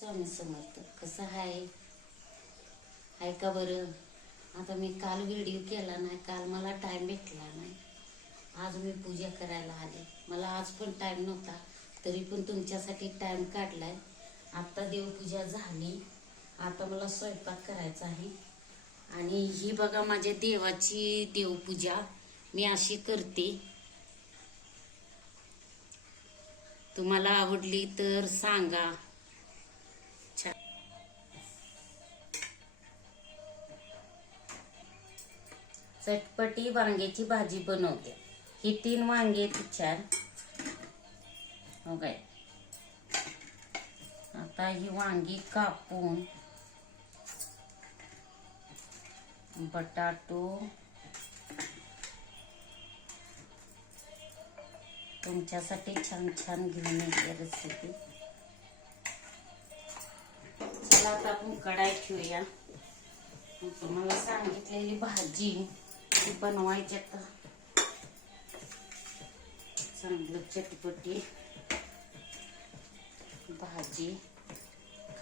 स्वामी समर्थ कसं आहे आहे का बरं? आता मी काल व्हिडिओ केला नाही काल मला टाईम भेटला नाही. आज मी पूजा करायला आले. मला आज पण टाईम नव्हता. तरी पण तुमच्यासाठी टाईम काढलाय. आत्ता देवपूजा झाली. आता मला स्वयंपाक करायचा आहे. आणि ही बघा माझ्या देवाची देवपूजा. मी अशी करते. तुम्हाला आवडली तर सांगा. छान चटपटी वांग्याची भाजी बनवते. ही तीन वांगे छान. हो काय आता ही वांगी कापून बटाटो तुमच्यासाठी छान छान घेऊन येते रेसिपी चला ठेवूया. तुम्हाला सांगितलेली भाजी ती बनवायची आता. चांगलं चटपटी भाजी.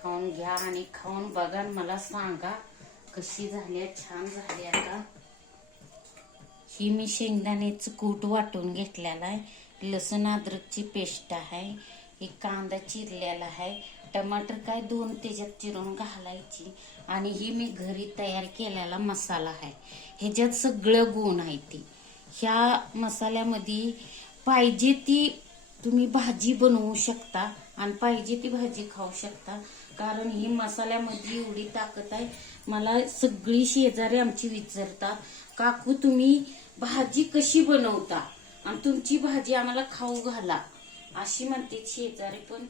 खाऊन घ्या आणि खाऊन बघा मला सांगा कशी झाली आहे, छान झाली आहे ही मी शेंगदाण्याचं कूट वाटून घेतलेला आहे. लसूण अद्रकची पेस्ट आहे. ही कांदा चिरलेला आहे. टमाटर काय दोन त्याच्यात चिरून घालायची. आणि ही मी घरी तयार केलेला मसाला आहे. ह्याच्यात सगळं गुण आहे ती. ह्या मसाल्यामध्ये पाहिजे ती तुम्ही भाजी बनवू शकता आणि पाहिजे ती भाजी खाऊ शकता. कारण ही मसाल्यामध्ये एवढी ताकद आहे. मला सगळी शेजारी आमची विचारतात काकू तुम्ही भाजी कशी बनवता? आणि तुमची भाजी आम्हाला खाऊ घाला. अशी म्हणते शेजारी पण.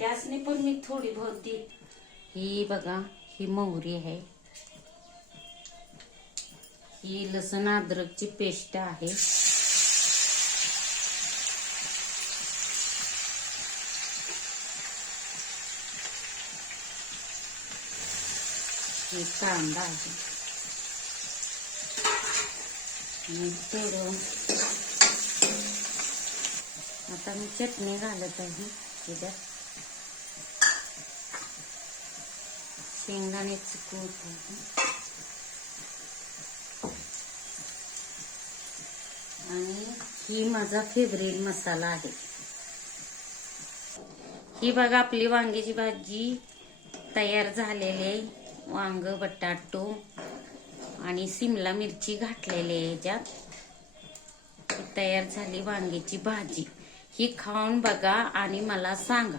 त्यासने पण मी थोडी बहुत देत ही बघा, ही मोहरी आहे. ही लसण अद्रकची पेस्ट आहे. हे कांदा आहे. आता मी चटणी घालत आहे. त्याच्यात शेंगदाणे कूट आणि ही माझा फेवरेट मसाला आहे. ही बघा आपली वांग्याची भाजी तयार झालेली आहे. वांग बटाटो आणि सिमला मिरची घातलेली आहे याच्यात. तयार झाली वांग्याची भाजी. ही खाऊन बघा आणि मला सांगा.